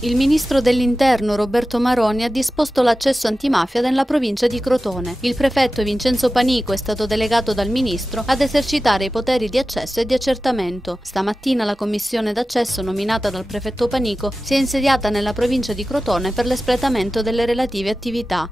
Il ministro dell'Interno Roberto Maroni ha disposto l'accesso antimafia nella provincia di Crotone. Il prefetto Vincenzo Panico è stato delegato dal ministro ad esercitare i poteri di accesso e di accertamento. Stamattina la commissione d'accesso nominata dal prefetto Panico si è insediata nella provincia di Crotone per l'espletamento delle relative attività.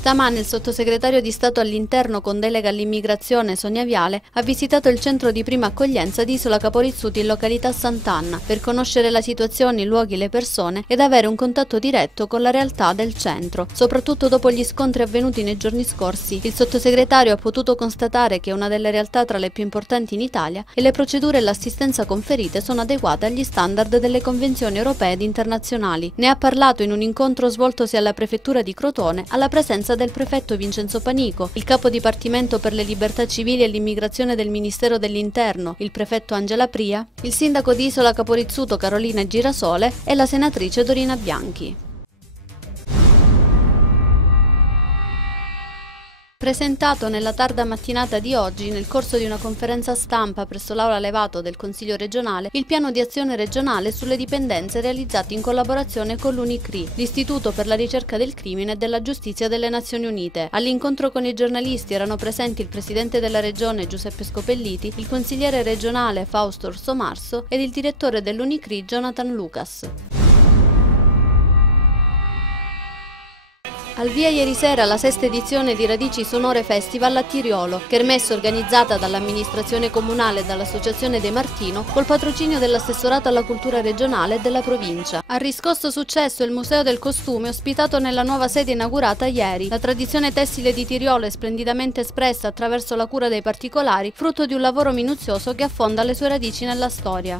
Stamane il sottosegretario di Stato all'Interno con delega all'immigrazione Sonia Viale ha visitato il centro di prima accoglienza di Isola Caporizzuti in località Sant'Anna per conoscere la situazione, i luoghi, le persone ed avere un contatto diretto con la realtà del centro. Soprattutto dopo gli scontri avvenuti nei giorni scorsi, il sottosegretario ha potuto constatare che è una delle realtà tra le più importanti in Italia e le procedure e l'assistenza conferite sono adeguate agli standard delle convenzioni europee ed internazionali. Ne ha parlato in un incontro svoltosi alla prefettura di Crotone alla presenza del prefetto Vincenzo Panico, il capo dipartimento per le libertà civili e l'immigrazione del Ministero dell'Interno, il prefetto Angela Pria, il sindaco di Isola Caporizzuto Carolina Girasole e la senatrice Dorina Bianchi. Presentato nella tarda mattinata di oggi, nel corso di una conferenza stampa presso l'Aula Levato del Consiglio regionale, il piano di azione regionale sulle dipendenze realizzato in collaborazione con l'UNICRI, l'Istituto per la ricerca del crimine e della giustizia delle Nazioni Unite. All'incontro con i giornalisti erano presenti il presidente della regione Giuseppe Scopelliti, il consigliere regionale Fausto Orsomarso ed il direttore dell'UNICRI Jonathan Lucas. Al via ieri sera la sesta edizione di Radici Sonore Festival a Tiriolo, kermesse organizzata dall'amministrazione comunale e dall'Associazione De Martino col patrocinio dell'assessorato alla cultura regionale e della provincia. Ha riscosso successo il Museo del Costume ospitato nella nuova sede inaugurata ieri. La tradizione tessile di Tiriolo è splendidamente espressa attraverso la cura dei particolari, frutto di un lavoro minuzioso che affonda le sue radici nella storia.